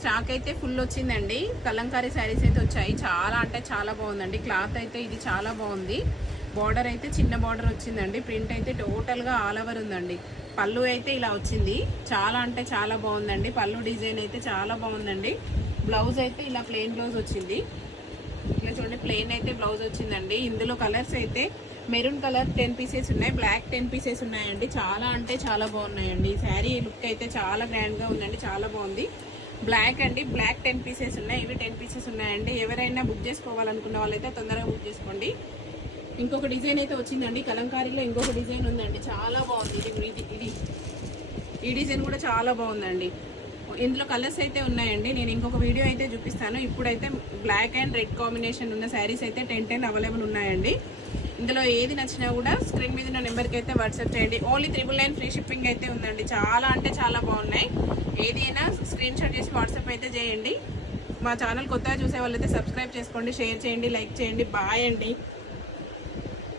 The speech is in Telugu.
స్టాక్ అయితే ఫుల్ వచ్చిందండి. కలంకారీ శారీస్ అయితే వచ్చాయి. చాలా అంటే చాలా బాగుందండి. క్లాత్ అయితే ఇది చాలా బాగుంది. బార్డర్ అయితే చిన్న బార్డర్ వచ్చిందండి. ప్రింట్ అయితే టోటల్గా ఆల్ ఓవర్ ఉందండి. పళ్ళు అయితే ఇలా వచ్చింది. చాలా అంటే చాలా బాగుందండి. పళ్ళు డిజైన్ అయితే చాలా బాగుందండి. బ్లౌజ్ అయితే ఇలా ప్లెయిన్ బ్లౌజ్ వచ్చింది. ఇట్లా చూడండి, ప్లెయిన్ అయితే బ్లౌజ్ వచ్చిందండి. ఇందులో కలర్స్ అయితే మెరూన్ కలర్ 10 పీసెస్ ఉన్నాయి, బ్లాక్ 10 పీసెస్ ఉన్నాయండి. చాలా అంటే చాలా బాగున్నాయండి. ఈ శారీ లుక్ అయితే చాలా గ్రాండ్గా ఉందండి. చాలా బాగుంది. బ్లాక్ అండి, బ్లాక్ 10 పీసెస్ ఉన్నాయి. ఇవి 10 పీసెస్ ఉన్నాయండి. ఎవరైనా బుక్ చేసుకోవాలనుకున్న వాళ్ళైతే తొందరగా బుక్ చేసుకోండి. ఇంకొక డిజైన్ అయితే వచ్చిందండి. కలంకారీలో ఇంకొక డిజైన్ ఉందండి. చాలా బాగుంది. ఇది ఈ డిజైన్ కూడా చాలా బాగుందండి. ఇందులో కలర్స్ అయితే ఉన్నాయండి. నేను ఇంకొక వీడియో అయితే చూపిస్తాను. ఇప్పుడైతే బ్లాక్ అండ్ రెడ్ కాంబినేషన్ ఉన్న శారీస్ అయితే 10 అవైలబుల్ ఉన్నాయండి. ఇందులో ఏది నచ్చినా కూడా స్క్రీన్ మీద ఉన్న నెంబర్కి అయితే వాట్సాప్ చేయండి. ఓన్లీ 999 ఫ్రీ షిప్పింగ్ అయితే ఉందండి. చాలా అంటే చాలా బాగున్నాయి. ఏదైనా స్క్రీన్ షాట్ చేసి వాట్సాప్ అయితే చేయండి. మా ఛానల్ కొత్తగా చూసే వాళ్ళైతే సబ్స్క్రైబ్ చేసుకోండి, షేర్ చేయండి, లైక్ చేయండి. బాయ్ అండి.